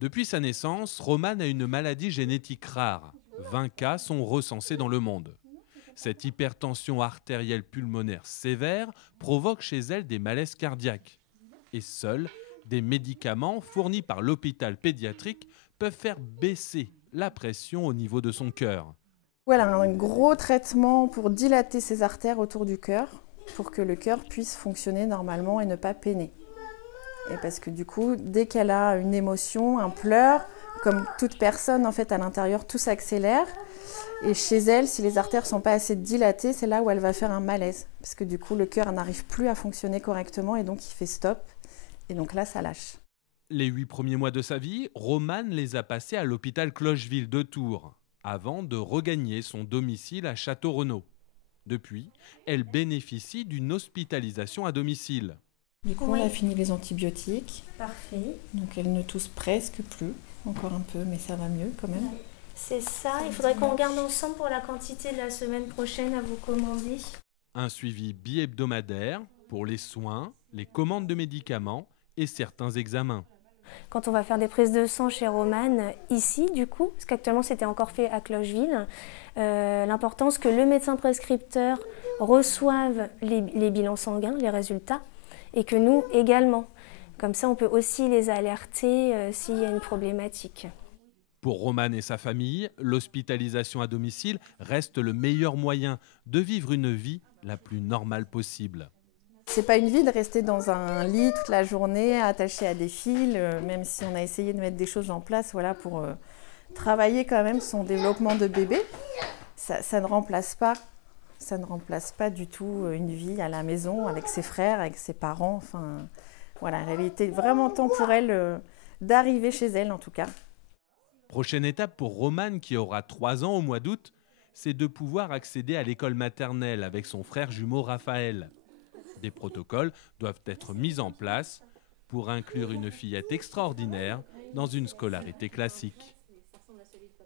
Depuis sa naissance, Romane a une maladie génétique rare. 20 cas sont recensés dans le monde. Cette hypertension artérielle pulmonaire sévère provoque chez elle des malaises cardiaques. Et seuls des médicaments fournis par l'hôpital pédiatrique peuvent faire baisser la pression au niveau de son cœur. Elle a un gros traitement pour dilater ses artères autour du cœur, pour que le cœur puisse fonctionner normalement et ne pas peiner. Et parce que du coup, dès qu'elle a une émotion, un pleur, comme toute personne, en fait, à l'intérieur, tout s'accélère. Et chez elle, si les artères ne sont pas assez dilatées, c'est là où elle va faire un malaise. Parce que du coup, le cœur n'arrive plus à fonctionner correctement et donc il fait stop. Et donc là, ça lâche. Les 8 premiers mois de sa vie, Romane les a passés à l'hôpital Clocheville de Tours, avant de regagner son domicile à Château-Renaud. Depuis, elle bénéficie d'une hospitalisation à domicile. Du coup, on a fini les antibiotiques. Parfait. Donc elle ne tousse presque plus. Encore un peu, mais ça va mieux quand même. C'est ça. Il faudrait qu'on regarde ensemble pour la quantité de la semaine prochaine à vous commander. Un suivi bi-hebdomadaire pour les soins, les commandes de médicaments et certains examens. Quand on va faire des prises de sang chez Romane, ici du coup, parce qu'actuellement c'était encore fait à Clocheville, l'importance que le médecin prescripteur reçoive les bilans sanguins, les résultats, et que nous également. Comme ça, on peut aussi les alerter s'il y a une problématique. Pour Romane et sa famille, l'hospitalisation à domicile reste le meilleur moyen de vivre une vie la plus normale possible. C'est pas une vie de rester dans un lit toute la journée, attaché à des fils, même si on a essayé de mettre des choses en place, voilà, pour travailler quand même son développement de bébé. Ça ne remplace pas du tout une vie à la maison avec ses frères, avec ses parents. Enfin, voilà, il était vraiment temps pour elle d'arriver chez elle en tout cas. Prochaine étape pour Romane, qui aura 3 ans au mois d'août, c'est de pouvoir accéder à l'école maternelle avec son frère jumeau Raphaël. Des protocoles doivent être mis en place pour inclure une fillette extraordinaire dans une scolarité classique.